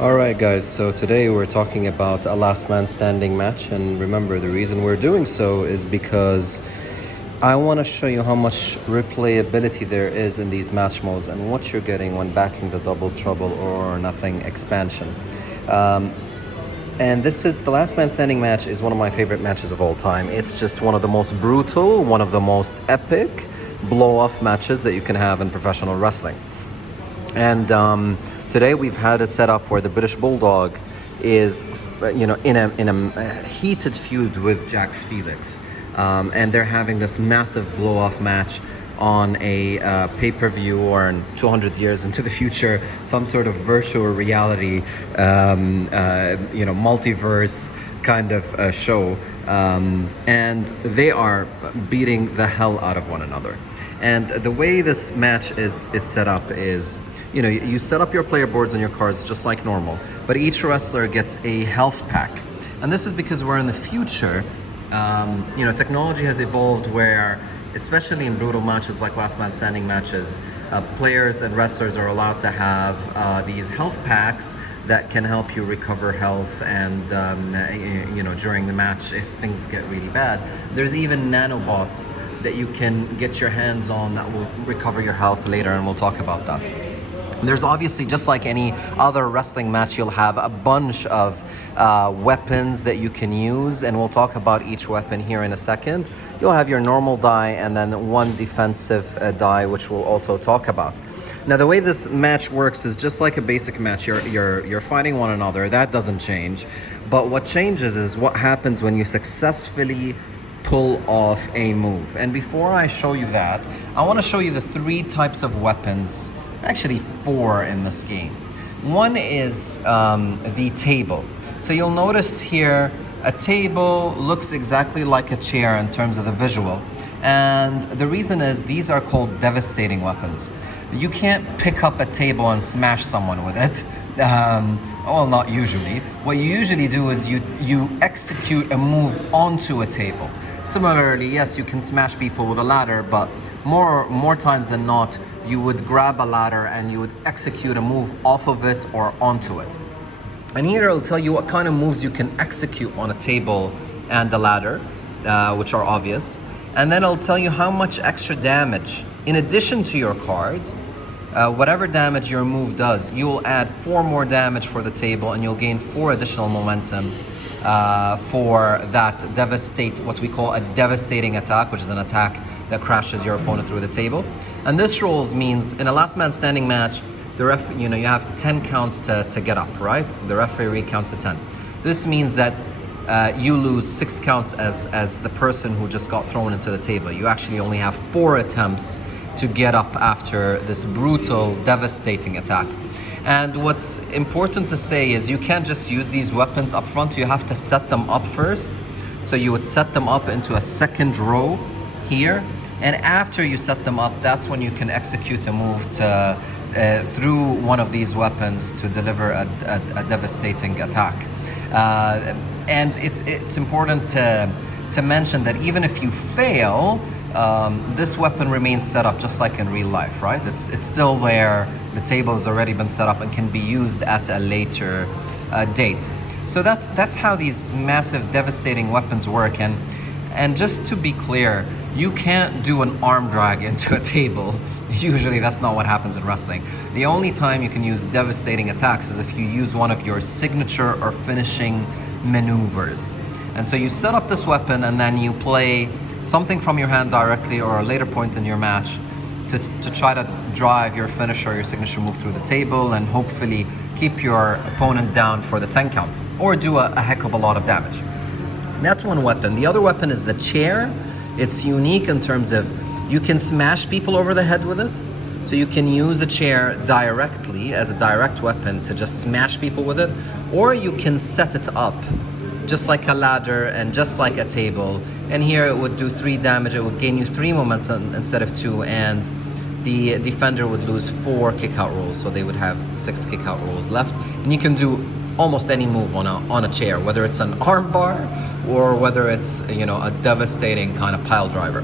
Alright guys, so today we're talking about a last man standing match, and remember the reason we're doing so is because I want to show you how much replayability there is in these match modes and what you're getting when backing the Double Trouble or Nothing expansion. And this is the last man standing match is one of my favorite matches of all time. It's just one of the most brutal, one of the most epic blow-off matches that you can have in professional wrestling. And today we've had it set up where the British Bulldog is, in a heated feud with Jax Felix, and they're having this massive blow-off match on a pay-per-view or in 200 years into the future, some sort of virtual reality, multiverse kind of show, and they are beating the hell out of one another. And the way this match is set up is, you set up your player boards and your cards just like normal, but each wrestler gets a health pack. And this is because we're in the future. Technology has evolved where, especially in brutal matches like last man standing matches, players and wrestlers are allowed to have these health packs that can help you recover health and during the match if things get really bad. There's even nanobots that you can get your hands on that will recover your health later, and we'll talk about that. There's obviously, just like any other wrestling match, you'll have a bunch of weapons that you can use, and we'll talk about each weapon here in a second. You'll have your normal die and then one defensive die, which we'll also talk about. Now, the way this match works is just like a basic match. You're fighting one another. That doesn't change. But what changes is what happens when you successfully pull off a move. And before I show you that, I want to show you the three types of weapons. Actually, four in this game. One is the table. So you'll notice here, a table looks exactly like a chair in terms of the visual. And the reason is these are called devastating weapons. You can't pick up a table and smash someone with it. Well, not usually. What you usually do is you execute a move onto a table. Similarly, yes, you can smash people with a ladder, but more times than not, you would grab a ladder and you would execute a move off of it or onto it. And here it'll tell you what kind of moves you can execute on a table and a ladder, which are obvious. And then it'll tell you how much extra damage, in addition to your card, whatever damage your move does, you'll add 4 more damage for the table, and you'll gain 4 additional momentum for that what we call a devastating attack, which is an attack that crashes your opponent through the table. And this rules means in a last man standing match, the you have 10 counts to get up, right? The referee counts to 10. This means that you lose 6 counts as the person who just got thrown into the table. You actually only have 4 attempts to get up after this brutal, devastating attack. And what's important to say is you can't just use these weapons up front. You have to set them up first. So you would set them up into a second row here. And after you set them up, that's when you can execute a move through one of these weapons to deliver a devastating attack. And it's important to mention that even if you fail, this weapon remains set up just like in real life, right? It's still there. The table has already been set up and can be used at a later date. So that's how these massive, devastating weapons work. And just to be clear, you can't do an arm drag into a table. Usually that's not what happens in wrestling. The only time you can use devastating attacks is if you use one of your signature or finishing maneuvers. And so you set up this weapon and then you play something from your hand directly or a later point in your match to try to drive your finisher or your signature move through the table and hopefully keep your opponent down for the 10 count or do a heck of a lot of damage. And that's one weapon. The other weapon is the chair. It's unique in terms of you can smash people over the head with it. So you can use a chair directly as a direct weapon to just smash people with it, or you can set it up just like a ladder and just like a table. And here it would do 3 damage. It would gain you 3 momentum instead of 2, and the defender would lose 4 kick-out rolls, so they would have 6 kick-out rolls left. And you can do almost any move on a chair, whether it's an arm bar or whether it's a devastating kind of pile driver.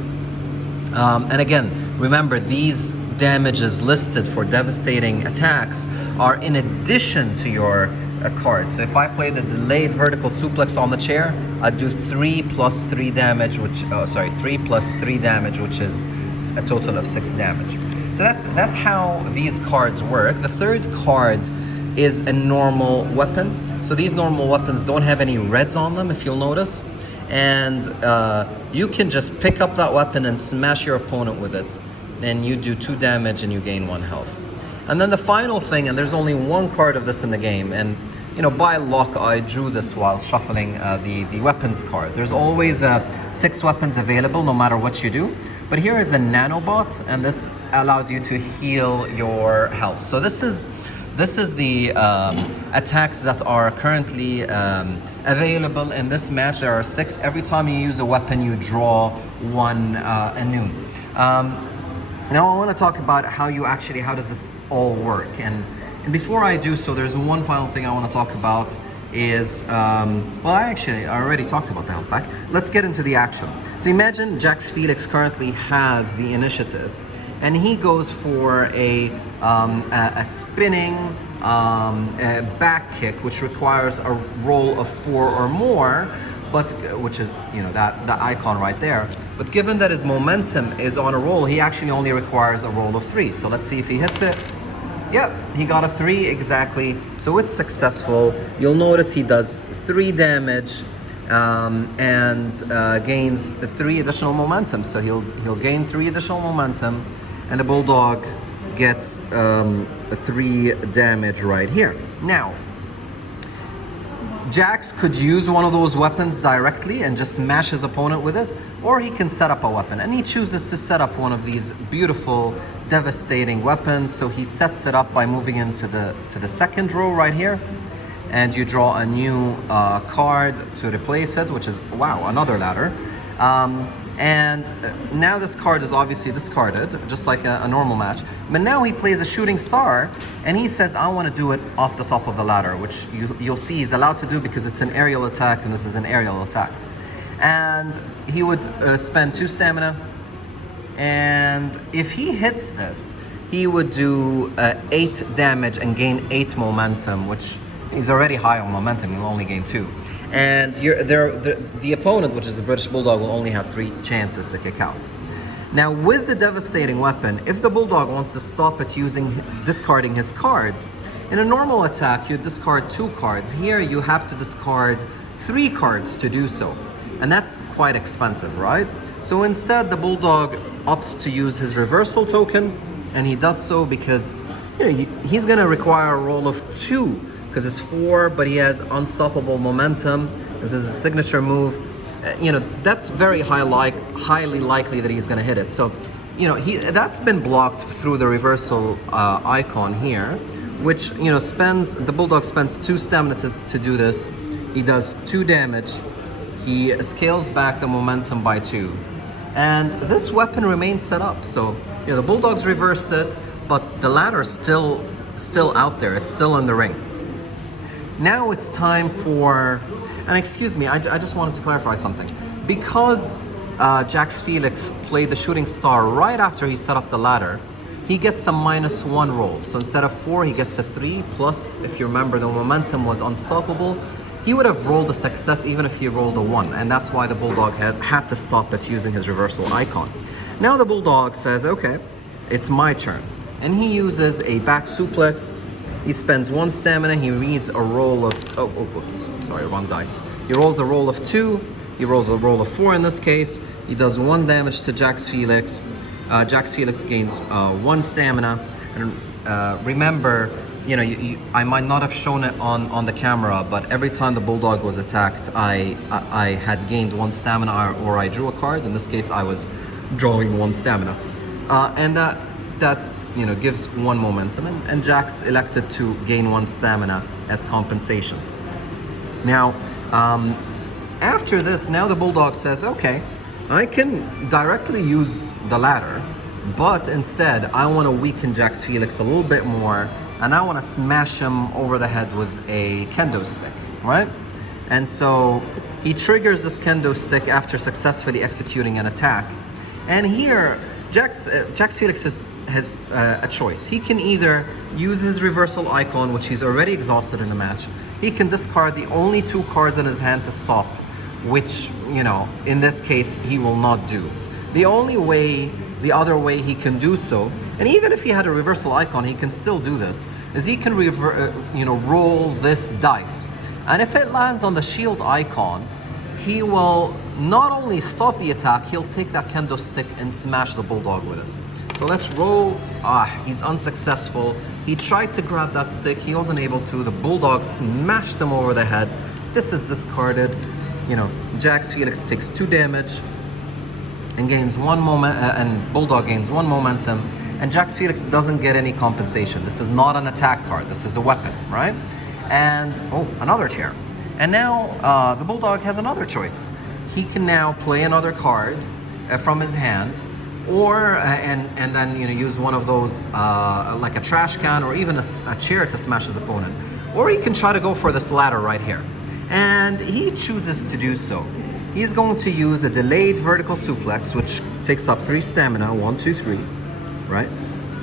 And again, remember, these damages listed for devastating attacks are in addition to your card. So if I play the delayed vertical suplex on the chair, I'd do 3 plus 3 damage, 3 plus 3 damage, which is a total of 6 damage. So that's how these cards work. The third card is a normal weapon. So these normal weapons don't have any reds on them, if you'll notice. And you can just pick up that weapon and smash your opponent with it. And you do 2 damage and you gain 1 health. And then the final thing, and there's only 1 card of this in the game, and by luck I drew this while shuffling the weapons card. There's always 6 weapons available no matter what you do. But here is a nanobot, and this allows you to heal your health. So this is the attacks that are currently available in this match. There are 6. Every time you use a weapon, you draw 1 anew. Now I want to talk about how does this all work. And before I do so, there's one final thing I want to talk about is, I already talked about the health pack. Let's get into the action. So imagine Jax Felix currently has the initiative, and he goes for a spinning back kick, which requires a roll of 4 or more, but which is that icon right there. But given that his momentum is on a roll, he actually only requires a roll of 3. So let's see if he hits it. Yep, he got a 3 exactly. So it's successful. You'll notice he does 3 damage and gains 3 additional momentum. So he'll gain 3 additional momentum, and the Bulldog gets 3 damage right here. Now, Jax could use one of those weapons directly and just smash his opponent with it, or he can set up a weapon, and he chooses to set up one of these beautiful, devastating weapons. So he sets it up by moving into the second row right here, and you draw a new card to replace it, which is, wow, another ladder. And now this card is obviously discarded, just like a normal match. But now he plays a shooting star, and he says, I want to do it off the top of the ladder, which you'll see he's allowed to do because it's an aerial attack, and this is an aerial attack. And he would spend 2 stamina, and if he hits this, he would do 8 damage and gain 8 momentum, which is already high on momentum. He'll only gain 2. And the opponent, which is the British Bulldog, will only have 3 chances to kick out. Now, with the devastating weapon, if the Bulldog wants to stop it discarding his cards, in a normal attack, you discard 2 cards. Here, you have to discard 3 cards to do so. And that's quite expensive, right? So instead, the Bulldog opts to use his reversal token, and he does so because he's going to require a roll of 2, because it's 4, but he has unstoppable momentum. This is a signature move. That's very highly likely that he's going to hit it. So, that's been blocked through the reversal icon here, which the Bulldog spends 2 stamina to do this. He does 2 damage. He scales back the momentum by 2, and this weapon remains set up. So the Bulldog's reversed it, but the ladder's still out there. It's still in the ring. Now it's time for, and excuse me, I just wanted to clarify something. Because Jax Felix played the shooting star right after he set up the ladder, he gets a -1 roll. So instead of 4, he gets a 3, plus, if you remember, the momentum was unstoppable. He would have rolled a success even if he rolled a 1, and that's why the Bulldog had to stop it using his reversal icon. Now the Bulldog says, okay, it's my turn. And he uses a back suplex. He spends 1 stamina. He reads a roll of, oops, sorry, wrong dice. He rolls a roll of 2. He rolls a roll of 4 in this case. He does 1 damage to Jax Felix. Jax Felix gains 1 stamina. And remember, I might not have shown it on the camera, but every time the Bulldog was attacked, I had gained 1 stamina, or I drew a card. In this case, I was drawing 1 stamina. And that gives 1 momentum, and Jax elected to gain 1 stamina as compensation. Now, after this, now the Bulldog says, okay, I can directly use the ladder, but instead I want to weaken Jax Felix a little bit more, and I want to smash him over the head with a kendo stick, right? And so he triggers this kendo stick after successfully executing an attack. And here, Jax Felix is has a choice. He can either use his reversal icon, which he's already exhausted in the match. He can discard the only 2 cards in his hand to stop, which, you know, in this case, he will not do. The other way he can do so, and even if he had a reversal icon, he can still do this, is he can roll this dice. And if it lands on the shield icon, he will not only stop the attack, he'll take that kendo stick and smash the bulldog with it. So let's roll. He's unsuccessful. He tried to grab that stick, he wasn't able to. The bulldog smashed him over the head. This is discarded. You know, Jax Felix takes 2 damage and gains 1 moment, and bulldog gains 1 momentum. And Jax Felix doesn't get any compensation. This is not an attack card. This is a weapon, right? And another chair. And now the bulldog has another choice. He can now play another card from his hand, or and then use one of those like a trash can or even a chair to smash his opponent. Or he can try to go for this ladder right here, and he chooses to do so. He's going to use a delayed vertical suplex, which takes up 3 stamina. 1, 2, 3, right?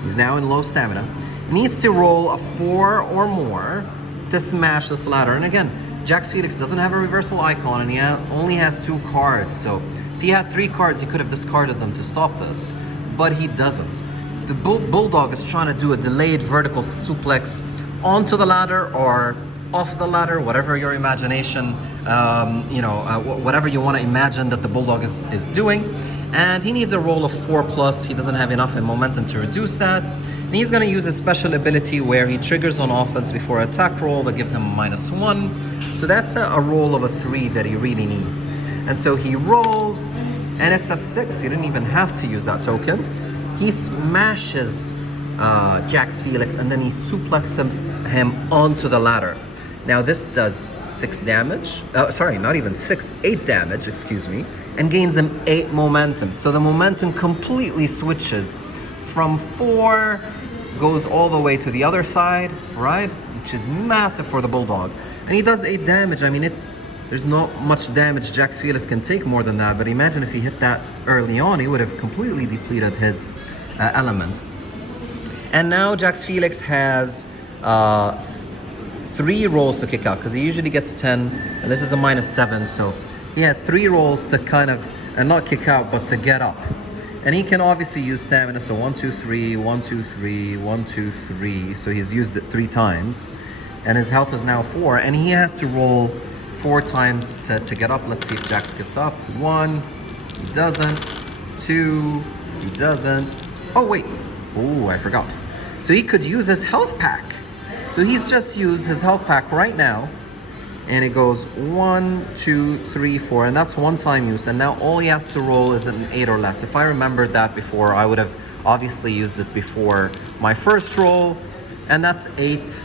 He's now in low stamina. He needs to roll a 4 or more to smash this ladder. And again, Jax Felix doesn't have a reversal icon, and he only has 2 cards. So if he had 3 cards, he could have discarded them to stop this, but he doesn't. The bulldog is trying to do a delayed vertical suplex onto the ladder or off the ladder, whatever your imagination, whatever you want to imagine that the bulldog is doing. And he needs a roll of 4+. He doesn't have enough in momentum to reduce that. And he's going to use a special ability where he triggers on offense before an attack roll that gives him -1. So that's a roll of a 3 that he really needs. And so he rolls, and it's a 6. He didn't even have to use that token. He smashes Jax Felix, and then he suplexes him onto the ladder. Now this does 6 damage, not even 6, 8 damage, excuse me, and gains him 8 momentum. So the momentum completely switches from 4, goes all the way to the other side, right? Which is massive for the bulldog. And he does 8 damage. I mean, there's not much damage Jax Felix can take more than that, but imagine if he hit that early on, he would have completely depleted his element. And now Jax Felix has 3 rolls to kick out, because he usually gets 10, and this is a -7, so he has 3 rolls to kind of, and not kick out, but to get up. And he can obviously use stamina, so 1, 2, 3, 1, 2, 3, 1, 2, 3, so he's used it 3 times, and his health is now 4, and he has to roll 4 times to get up. Let's see if Jax gets up. 1, he doesn't. 2, he doesn't. Oh wait, I forgot. So he could use his health pack. So he's just used his health pack right now, and it goes 1, 2, 3, 4, and that's 1 time use. And now all he has to roll is an 8 or less. If I remembered that before, I would have obviously used it before my first roll, and that's 8,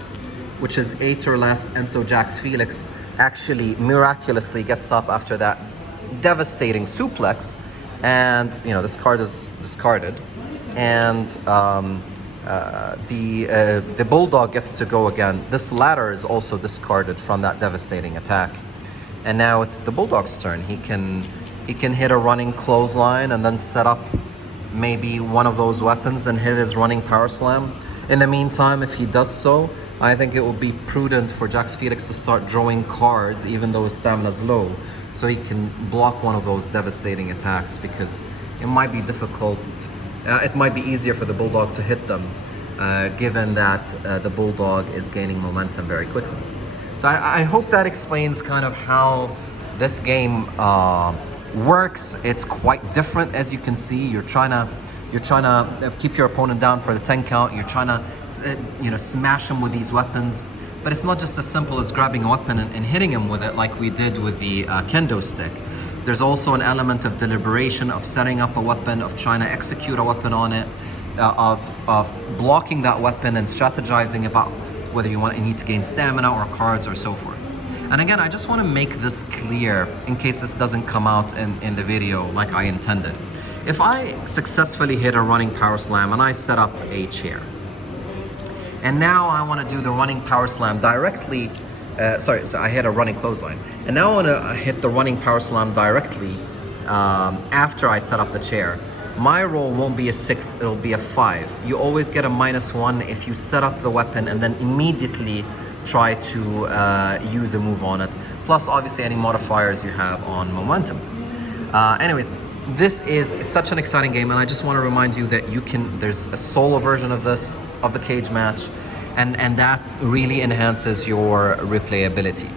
which is 8 or less. And so Jax Felix actually miraculously gets up after that devastating suplex, and this card is discarded, and the bulldog gets to go again. This ladder is also discarded from that devastating attack, and now it's the bulldog's turn. He can hit a running clothesline and then set up maybe one of those weapons and hit his running power slam. In the meantime, if he does so, I think it would be prudent for Jax Felix to start drawing cards, even though his stamina is low, so he can block one of those devastating attacks, because it might be difficult. It might be easier for the bulldog to hit them, given that the bulldog is gaining momentum very quickly. So I hope that explains kind of how this game works. It's quite different, as you can see. You're trying to keep your opponent down for the 10 count. You're trying to smash him with these weapons. But it's not just as simple as grabbing a weapon and hitting him with it like we did with the kendo stick. There's also an element of deliberation, of setting up a weapon, of trying to execute a weapon on it, of blocking that weapon and strategizing about whether you need to gain stamina or cards or so forth. And again, I just want to make this clear in case this doesn't come out in the video like I intended. If I successfully hit a running power slam and I set up a chair, and now I want to do the running power slam directly, so I hit a running clothesline, and now I want to hit the running power slam directly after I set up the chair. My roll won't be a 6, it'll be a 5. You always get a -1 if you set up the weapon and then immediately try to use a move on it. Plus, obviously, any modifiers you have on momentum. Anyways, this is such an exciting game, and I just want to remind you that there's a solo version of this, of the cage match, and that really enhances your replayability.